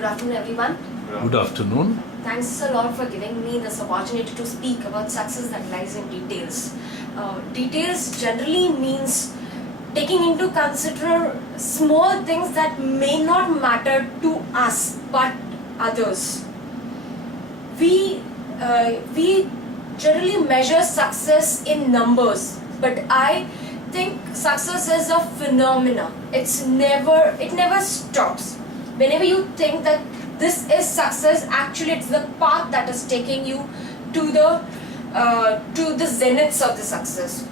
Good afternoon, everyone. Good afternoon. Thanks a lot for giving me this opportunity to speak about success that lies in details. Details generally means taking into consider small things that may not matter to us but others. We generally measure success in numbers, but I think success is a phenomena. It never stops. Whenever you think that this is success, actually it's the path that is taking you to the zeniths of the success.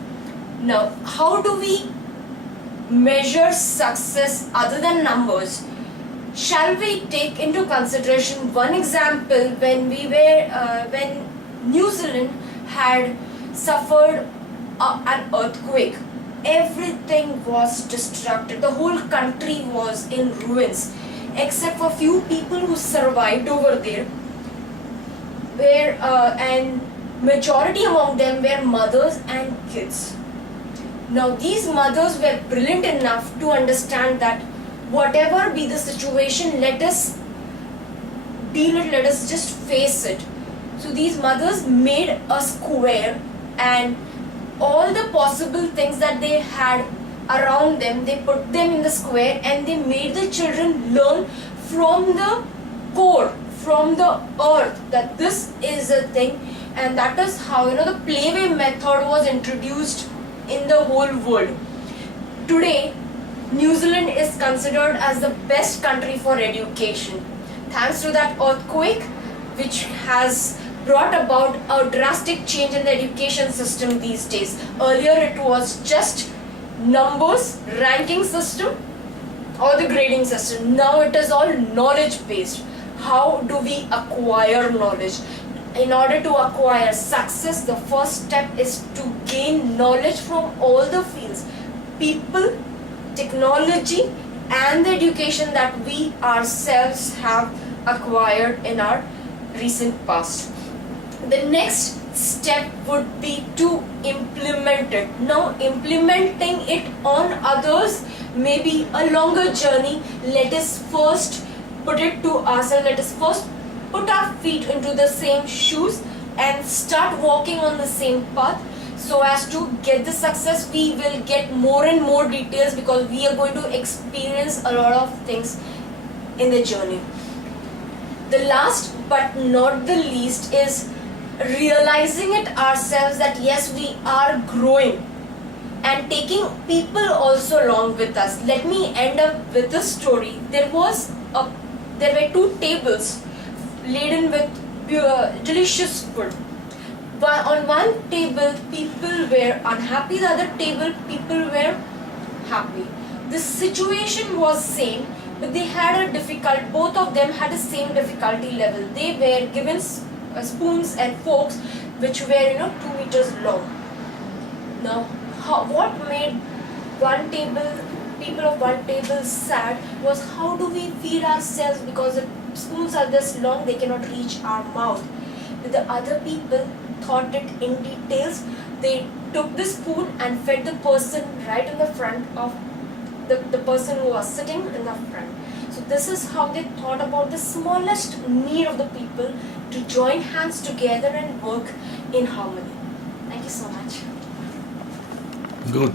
Now, how do we measure success other than numbers? Shall we take into consideration one example when New Zealand had suffered an earthquake? Everything was destructed. The whole country was in ruins, except for few people who survived over there. And majority among them were mothers and kids. Now these mothers were brilliant enough to understand that whatever be the situation, let us deal it, let us just face it. So these mothers made a square, and all the possible things that they had around them, they put them in the square, and they made the children learn from the core, from the earth, that this is a thing. And that is how the playway method was introduced in the whole world. Today New Zealand is considered as the best country for education, thanks to that earthquake, which has brought about a drastic change in the education system these days. Earlier it was just numbers, ranking system or the grading system. Now it is all knowledge based. How do we acquire knowledge? In order to acquire success, the first step is to gain knowledge from all the fields, people, technology, and the education that we ourselves have acquired in our recent past. The next step would be to implement it. Now, implementing it on others may be a longer journey. Let us first put it to ourselves. Let us first put our feet into the same shoes and start walking on the same path, so as to get the success. We will get more and more details because we are going to experience a lot of things in the journey. The last but not the least is realizing it ourselves that yes, we are growing, and taking people also along with us. Let me end up with a story. There were two tables laden with delicious food. On one table people were unhappy, the other table people were happy. The situation was same, but they had both of them had the same difficulty level. They were given spoons and forks which were 2 meters long. Now what made people of one table sad was, how do we feed ourselves, because the spoons are this long, they cannot reach our mouth. But the other people thought it in details. They took the spoon and fed the person right in the front of the person who was sitting in the front. So this is how they thought about the smallest need of the people, to join hands together and work in harmony. Thank you so much. Good.